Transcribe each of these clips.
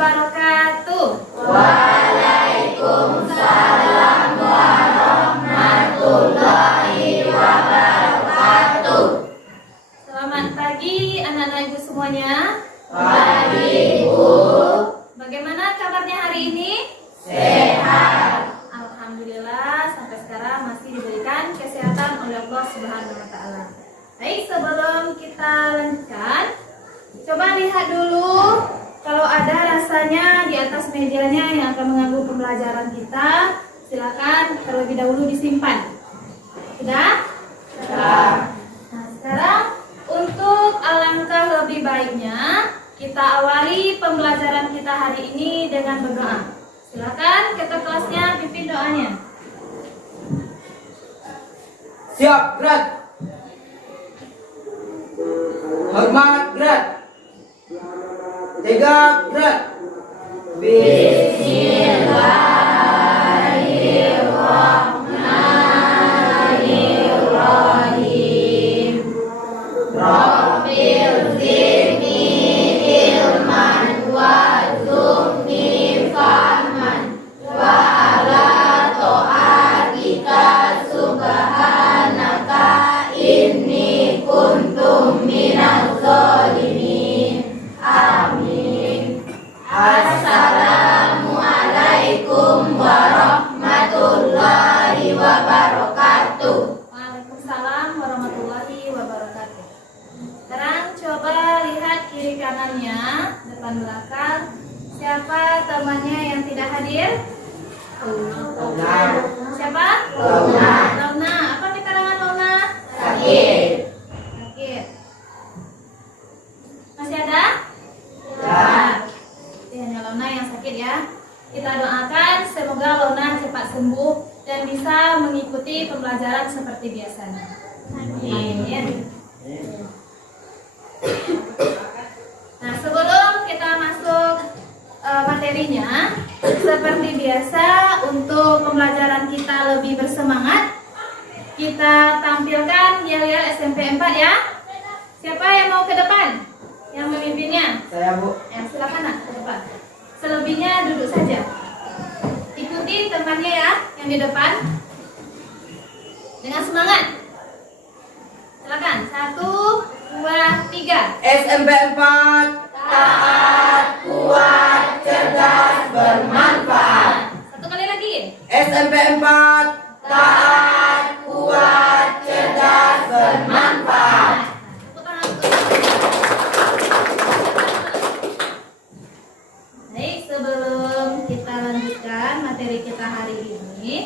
wabarakatuh. Waalaikumsalam warahmatullahi wabarakatuh. Selamat pagi anak-anak ibu semuanya. Pagi Bu. Bagaimana kabarnya hari ini? Sehat. Alhamdulillah sampai sekarang masih diberikan kesehatan oleh Allah Subhanahu wa taala. Baik, sebelum kita lanjutkan, coba lihat dulu kalau ada rasanya di atas mejanya yang akan mengganggu pembelajaran kita, silakan terlebih dahulu disimpan. Sudah? Sudah. Nah, sekarang untuk alangkah lebih baiknya kita awali pembelajaran kita hari ini dengan berdoa. Silakan ketua kelasnya pimpin doanya. Siap, gerak. Hormat, gerak. Tegak, gerak. Bismillahirrahmanirrahim. Rabbil zidni ilman warzuqni fahman wa ala ta'atika subhanaka inni kuntum minaz zalimin. Amin. Assalamualaikum warahmatullahi wabarakatuh. Waalaikumsalam warahmatullahi wabarakatuh. Sekarang coba lihat kiri kanannya, depan belakang. Siapa temannya yang tidak hadir? Siapa? Launa. Launa. Apa keterangan Launa? Sakit. Sakit. Masih ada? Ya. Ini hanya Launa yang sakit ya. Kita doakan semoga Launa cepat sembuh dan bisa mengikuti pembelajaran seperti biasanya. Amin. Nah, sebelum kita masuk materinya, seperti biasa untuk pembelajaran kita lebih bersemangat, kita tampilkan yel-yel SMP 4 ya. Siapa yang mau ke depan? Yang memimpinnya? Saya, Bu. Ya, silakan nak ke depan. Selebihnya duduk saja. Ikuti temannya ya, yang di depan. Dengan semangat. Silakan. 1, 2, 3. SMP 4. Taat, kuat, cerdas, bermanfaat. Satu kali lagi. SMP 4. Taat, kuat, cerdas, bermanfaat. Tepuk tangan. Baik, sebelum kita lanjutkan materi kita hari ini,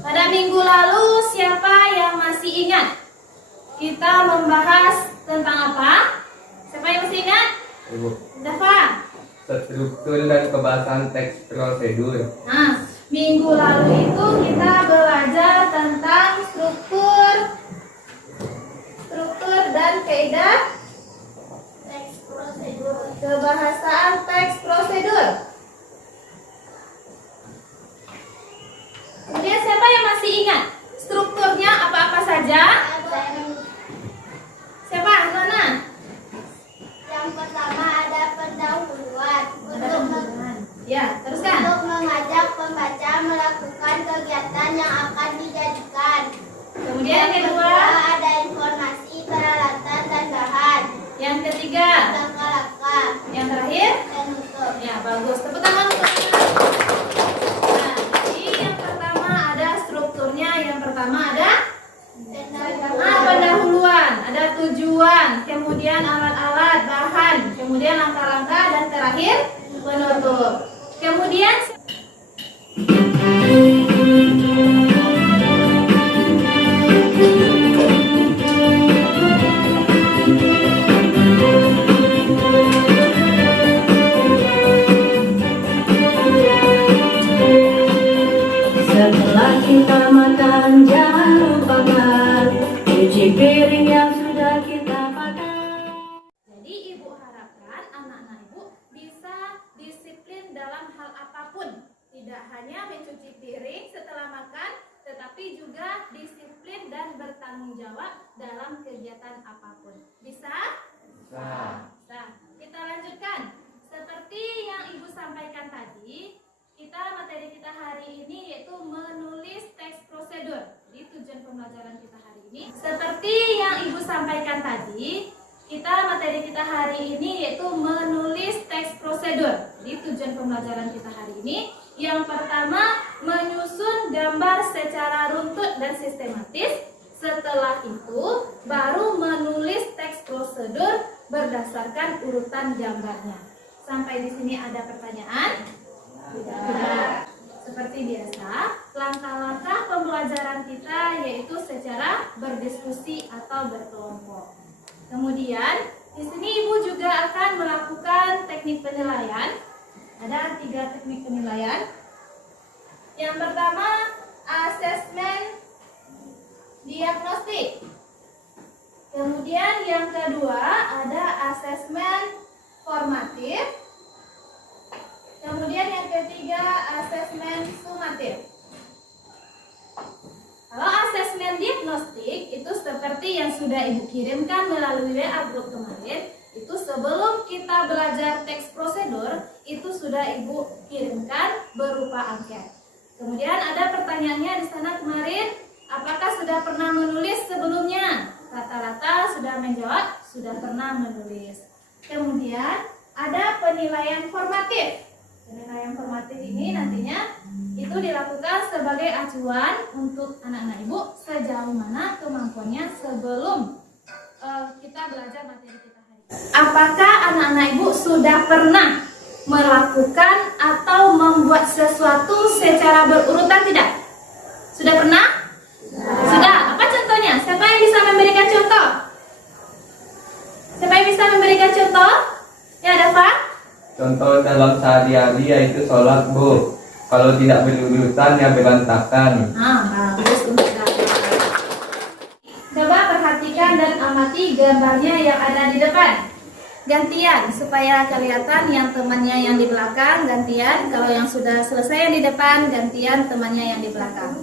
pada minggu lalu siapa yang masih ingat kita membahas tentang apa? Siapa yang masih ingat? Ibu, Dafa. struktur dan kebahasan teks prosedur. Nah, minggu lalu itu kita belajar tentang struktur dan kaidah teks prosedur. Kebahasaan teks prosedur. Kemudian siapa yang masih ingat strukturnya apa-apa saja? Siapa? Mana? Yang pertama ada pendahuluan Ya, teruskan. untuk mengajak pembaca melakukan kegiatan yang akan dijadikan. Kemudian yang kedua, ada informasi, peralatan dan bahan. yang ketiga, Langkah-langkah yang terakhir. dan nutup. Ya, bagus. Tepuk tangan untuk kita. Nah, jadi yang pertama ada strukturnya. Yang pertama ada pendahuluan, ada tujuan, kemudian alat-alat, bahan, kemudian langkah-langkah, dan terakhir penutup. Kemudian setelah kita makan, jangan lupakan cuci piring yang sudah kita pakai. jadi ibu harapkan anak-anak ibu bisa disiplin dalam hal apapun. Tidak hanya mencuci piring setelah makan, tetapi juga disiplin dan bertanggung jawab dalam kegiatan apapun. Bisa? Bisa. Bisa. Kita lanjutkan. Seperti Seperti yang Ibu sampaikan tadi, materi kita hari ini yaitu menulis teks prosedur. Jadi tujuan pembelajaran kita hari ini. Seperti yang Ibu sampaikan tadi, materi kita hari ini yaitu menulis teks prosedur. Jadi tujuan pembelajaran kita hari ini yang pertama menyusun gambar secara runtut dan sistematis. Setelah itu baru menulis teks prosedur berdasarkan urutan gambarnya. Sampai di sini ada pertanyaan? Tidak. Seperti biasa, langkah-langkah pembelajaran kita yaitu secara berdiskusi atau berkelompok. Kemudian, di sini Ibu juga akan melakukan teknik penilaian. Ada 3 teknik penilaian. Yang pertama, asesmen diagnostik. Kemudian yang kedua ada asesmen formatif. Kemudian yang ketiga asesmen sumatif. Kalau asesmen diagnostik itu seperti yang sudah Ibu kirimkan melalui WA group kemarin, itu sebelum kita belajar teks prosedur itu sudah Ibu kirimkan berupa angket. Kemudian ada pertanyaannya di sana kemarin, apakah sudah pernah menulis sebelumnya? Rata-rata sudah menjawab, sudah pernah menulis. Kemudian ada penilaian formatif. Penilaian formatif ini nantinya itu dilakukan sebagai acuan untuk anak-anak Ibu sejauh mana kemampuannya sebelum kita belajar materi kita hari ini. Apakah anak-anak Ibu sudah pernah melakukan atau membuat sesuatu secara berurutan tidak? Sudah pernah? Sudah. Apa contohnya? Siapa yang bisa memberikan contoh? Siapa yang bisa memberikan contoh? Ya, ada Pak? Contoh dalam sehari-hari yaitu sholat, Bu. Kalau tidak berurutan ya berantakan. Bagus untuk coba perhatikan dan amati gambarnya yang ada di depan. Gantian supaya kelihatan yang temannya yang di belakang, gantian. Kalau yang sudah selesai yang di depan, gantian temannya yang di belakang.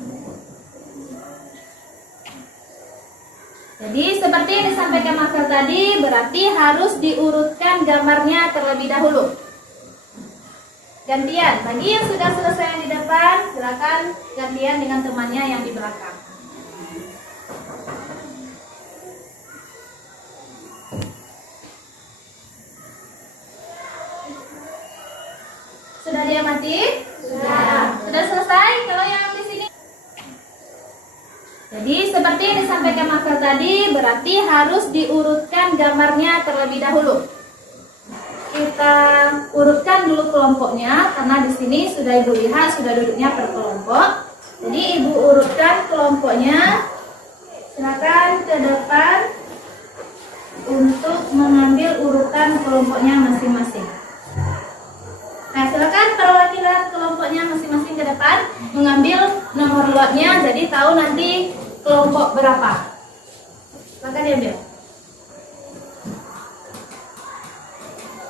Jadi seperti yang disampaikan Makel tadi, berarti harus diurutkan gambarnya terlebih dahulu. Gantian, bagi yang sudah selesai yang di depan, silakan gantian dengan temannya yang di belakang. Sudah diamati? Sudah. Sudah selesai? Kalau yang di sini? Jadi seperti yang disampaikan Makel tadi, berarti harus diurutkan gambarnya terlebih dahulu. Kita urutkan dulu kelompoknya karena di sini sudah Ibu lihat sudah duduknya per kelompok. Jadi Ibu urutkan kelompoknya. Silakan ke depan untuk mengambil urutan kelompoknya masing-masing. Nah, silakan perwakilan kelompoknya masing-masing ke depan mengambil nomor lotnya, jadi tahu nanti kelompok berapa. Silakan diambil.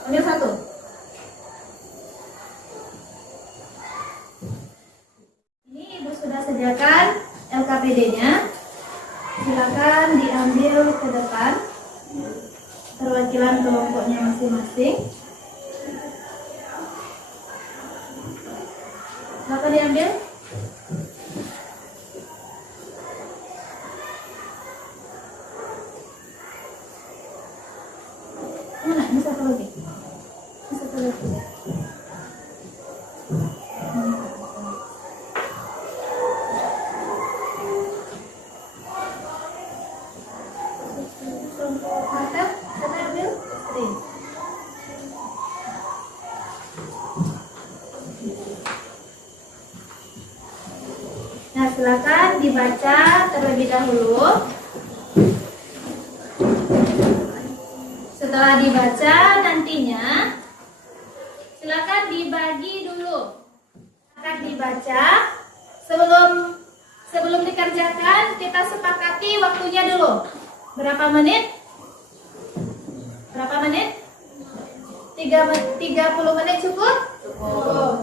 Ambil 1. Ini Ibu sudah sediakan LKPD-nya. Silakan diambil ke depan perwakilan kelompoknya masing-masing. Silakan diambil. Mana? Ini satu lagi. Ini satu lagi. Mata, siapa ambil? Sering. Nah, silakan dibaca terlebih dahulu. Setelah dibaca nantinya silakan dibagi dulu. Akan dibaca sebelum dikerjakan kita sepakati waktunya dulu. Berapa menit? Berapa menit? 30 menit cukup? Cukup.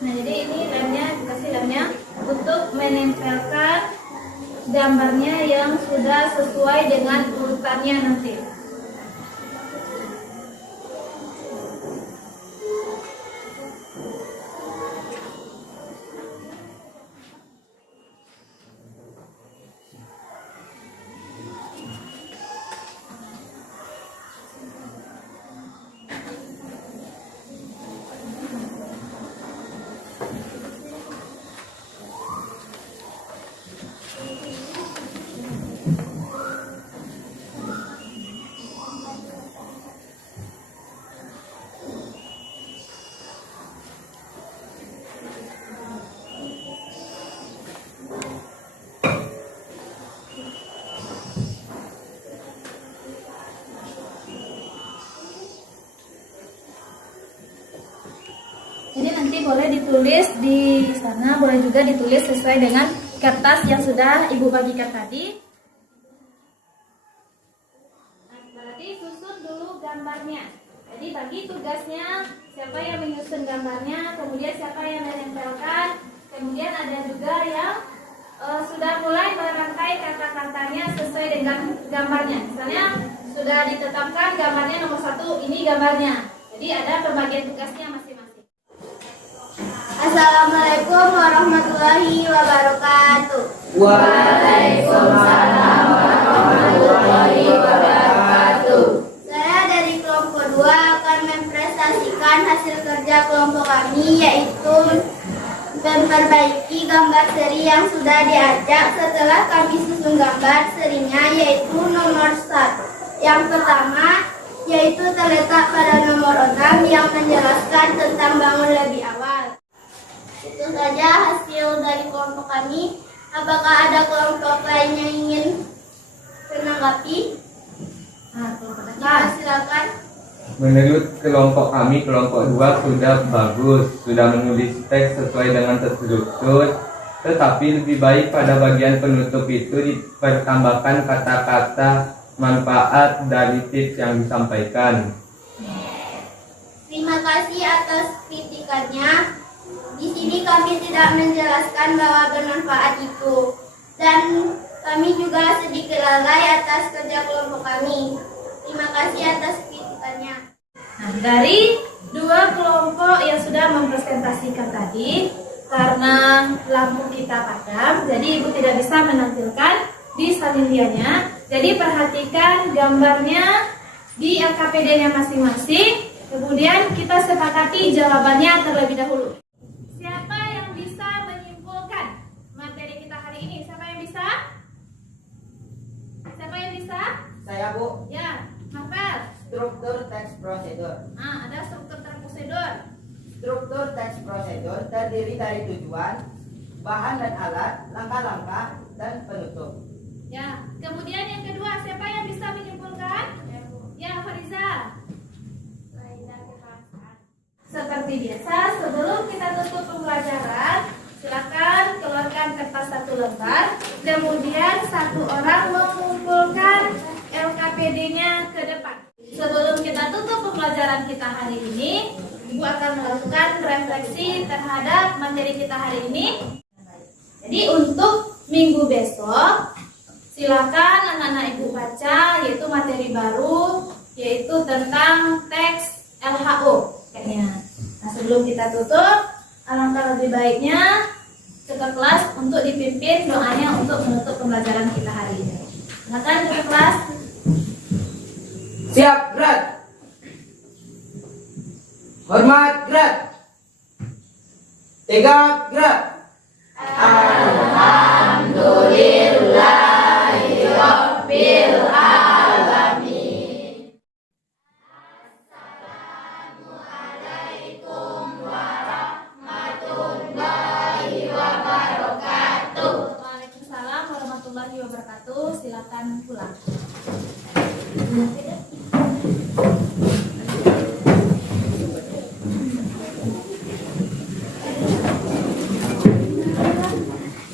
Nah, jadi ini lemnya, dikasih lemnya untuk menempelkan gambarnya yang sudah sesuai dengan urutannya nanti. boleh ditulis di sana, boleh juga ditulis sesuai dengan kertas yang sudah Ibu bagikan tadi. Nah, berarti susun dulu gambarnya. Jadi bagi tugasnya, siapa yang menyusun gambarnya, kemudian siapa yang menempelkan, kemudian ada juga yang sudah mulai merangkai kata-katanya sesuai dengan gambarnya. Misalnya sudah ditetapkan gambarnya nomor 1, ini gambarnya. Jadi ada pembagian tugasnya masing-masing. Assalamualaikum warahmatullahi wabarakatuh. Waalaikumsalam warahmatullahi wabarakatuh. Saya dari kelompok 2 akan mempresentasikan hasil kerja kelompok kami, yaitu memperbaiki gambar seri yang sudah diajak setelah kami susun gambar serinya, yaitu nomor 1. Yang pertama yaitu terletak pada nomor 6 yang menjelaskan tentang bangun lebih awal. Itu saja hasil dari kelompok kami. Apakah ada kelompok lain yang ingin menanggapi? Nah, kelompok Silakan. Menurut kelompok kami, kelompok 2 sudah bagus, sudah menulis teks sesuai dengan terstruktur, tetapi lebih baik pada bagian penutup itu ditambahkan kata-kata manfaat dari tips yang disampaikan. Terima kasih atas kritikannya. Di sini kami tidak menjelaskan bahwa bermanfaat itu, dan kami juga sedikit lalai atas kerja kelompok kami. Terima kasih atas kritikannya. Nah, dari 2 kelompok yang sudah mempresentasikan tadi, karena lampu kita padam, jadi Ibu tidak bisa menampilkan di salinianya. Jadi perhatikan gambarnya di LKPD-nya masing-masing. Kemudian kita sepakati jawabannya terlebih dahulu. Siapa yang bisa menyimpulkan materi kita hari ini? Siapa yang bisa? Siapa yang bisa? Saya, Bu. Ya, Novel. Struktur teks prosedur. Nah, ada struktur prosedur. Struktur teks prosedur terdiri dari tujuan, bahan dan alat, langkah-langkah, dan penutup. Ya, kemudian yang kedua, siapa yang bisa menyimpulkan? Ya, Fariza. Seperti biasa, sebelum kita tutup pembelajaran, silakan keluarkan kertas 1 lembar. Kemudian 1 orang mengumpulkan LKPD-nya ke depan. Sebelum kita tutup pembelajaran kita hari ini, Ibu akan melakukan refleksi terhadap materi kita hari ini. Jadi untuk minggu besok, silakan anak-anak Ibu baca, yaitu materi baru, yaitu tentang teks LHO kayaknya. Nah, sebelum kita tutup, alangkah lebih baiknya ke kelas untuk dipimpin doanya untuk menutup pembelajaran kita hari ini. Silakan ke kelas. Siap, gerak. Hormat, gerak. Tegak, gerak. Alhamdulillahirabbil alamin. Assalamualaikum warahmatullahi wabarakatuh. Waalaikumsalam warahmatullahi wabarakatuh. Silakan pulang.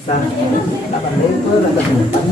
Nah, 8 lempar, 8 umpan.